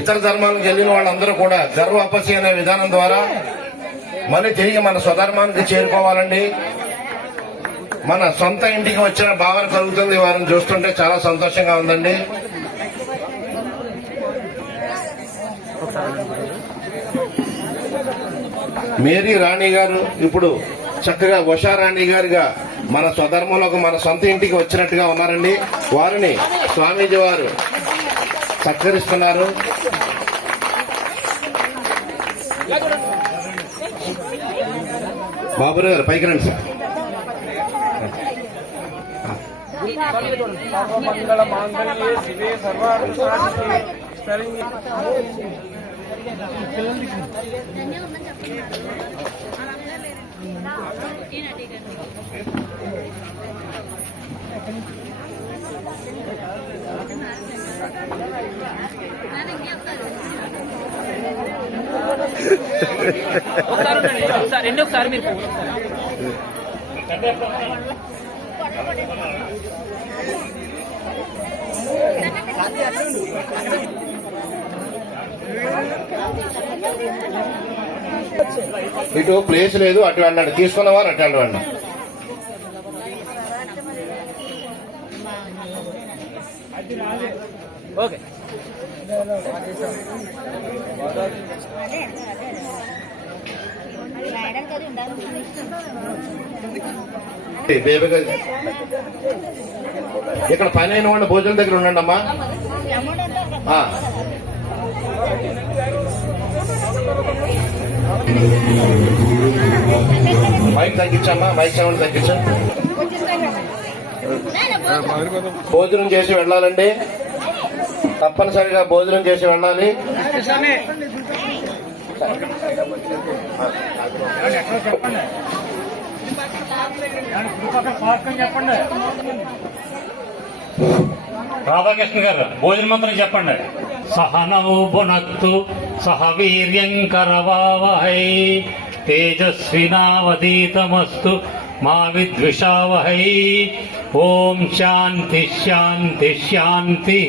ఇతర ధర్మాలకు వెళ్ళిన వాళ్ళందరూ కూడా గర్వ అపసి అనే విధానం ద్వారా మళ్ళీ తిరిగి మన స్వధర్మానికి చేరుకోవాలండి. మన సొంత ఇంటికి వచ్చిన భావన కలుగుతుంది. వారిని చూస్తుంటే చాలా సంతోషంగా ఉందండి. మేరీ రాణి గారు ఇప్పుడు చక్కగా ఉషారాణి గారుగా మన స్వధర్మంలోకి మన సొంత ఇంటికి వచ్చినట్టుగా ఉన్నారండి. వారిని స్వామీజీ వారు సత్కరిస్తున్నారు. బాబురావు గారు పైకి రండి సార్. మంగళ మాంగళ్యే శివే సర్వార్థసాధికే శరణ్యే. ఒకసారి మీరు ఇటు ప్లేస్ లేదు, అటు వెళ్ళండి. తీసుకున్నవారు అటు వెళ్ళండి. ఓకే. ఇక్కడ పని అయిన వాళ్ళు భోజనం దగ్గర ఉండండి అమ్మా. మైక్ తగ్గించమ్మా, మైక్ సౌండ్ తగ్గించా. భోజనం చేసి వెళ్ళాలండి, తప్పనిసరిగా భోజనం చేసి వెళ్ళాలి. రాధాకృష్ణ గారు భోజన మంత్రం చెప్పండి. సహనౌ భునక్తు సహ వీర్యం కరవావహై తేజస్వినావదీతమస్తు మా విద్విషావహై. ఓం శాంతి శాంతి శాంతి.